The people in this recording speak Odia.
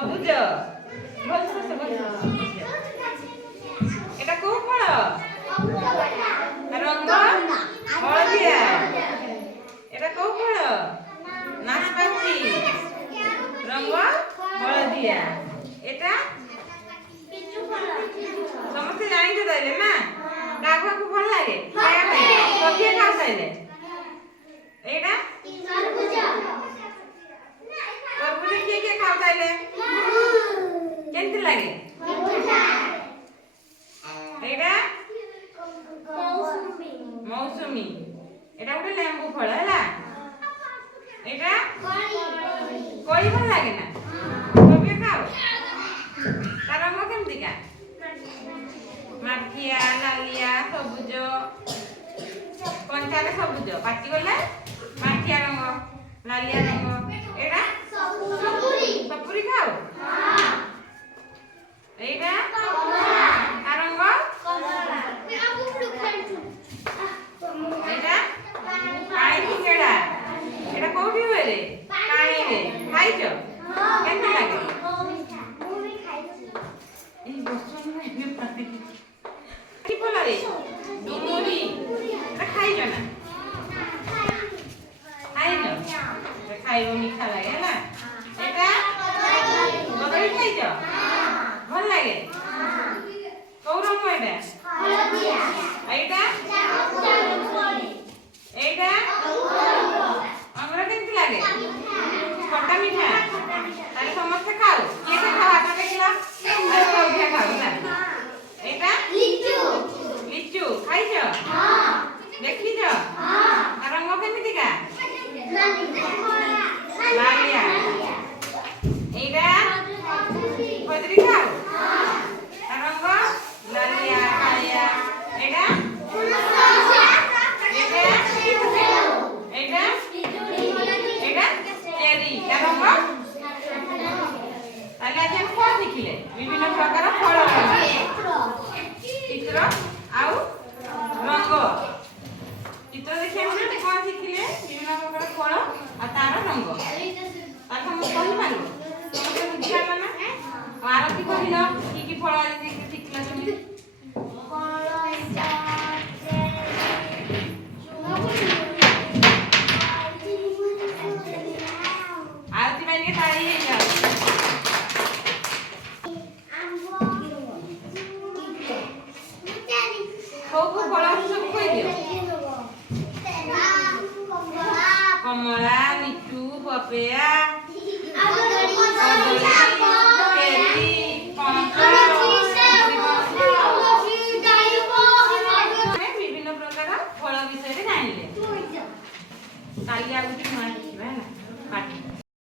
ସବୁଜ এটা কোন ফল রঙ হলদিয়া এটা কোন ফল নাশপাতি রঙ হলদিয়া এটা ସମସ୍ତେ ଜାଣିଛ ତାହେଲେ ନା କାହାକୁ ଭଲ ଲାଗେ ଖାଇବା ପାଇଁ କିଏ ଖାଉ ତାହେଲେ ଏଇଟା ତରଭୁଜ କିଏ କିଏ ଖାଉ ତାହେଲେ କେମିତି ଲାଗେ ଏଇଟା ମୌସୁମୀ ଏଇଟା ଗୋଟେ ଲେମ୍ବୁ ଫଳ ହେଲା ଏଇଟା କୋଳି ଭଲ ଲାଗେ ନା ତରଭୁଜ ଖାଉ ତାର ରଙ୍ଗ କେମିତିକା ମାଠିଆ ନାଲିଆ ସବୁଜ କଞ୍ଚାରେ ସବୁଜ ପାଚିଗଲେ ମାଠିଆ ରଙ୍ଗ ନାଲିଆ ରଙ୍ଗ ଏଇଟା ସପୁରି ଖାଉ ଏଇଟା ତା ରଙ୍ଗ ଏଇଟା ପାଣି ସିଙ୍ଗେଡା ଏଇଟା କୋଉଠି ହୁଏ ରେ ପାଣିରେ ଖାଇଛ କେମିତି ଲାଗେ কি ফলরে ডুমুরি এটা খাইছ না খাইছ খাইব মিঠা লাগে না এটা কদলী খাইছ ভাল লাগে কোন রঙ এটা হলদিয়া এইটা এইটা আমরা কেমতি লাগে খটা মিঠা তাহলে সমস্ত খাও কে কে খাও আটা দেখিলা আমরা খাও না এটা লিচু খাইছ দেখিছ আর রঙ কেমিতিকা লালিয়া এইটা খজুরি খাও আর রঙ লালিয়া কালিয়া এটা এইটা এটা চেরি আর রঙ তাহলে আজ আমি কଣ শিখিলে বিভিন্ন প্রকার ফল চিত্র ଆଉ ରଙ୍ଗ ଚିତ୍ର ଦେଖିବାକୁ କଣ ଶିଖିଲେ ବିଭିନ୍ନ ପ୍ରକାର ଫଳ ଆଉ ତାର ରଙ୍ଗ ତାକୁ ମୁଁ କହିପାରିବି ସମସ୍ତେ ବୁଝିପାରିଲ ନା ଆରତି କହିଲ କି ଫଳ ଆଜି ଶିଖିଲ তুমি ଆରତି ପାଇଁ ଟିକେ ତାଳି ହେଇଯାଉ କୋଉ ଫଳ ସବୁ କହିଦିଅ କମଳା ଲିଚୁ ପପେୟା କଦଳୀ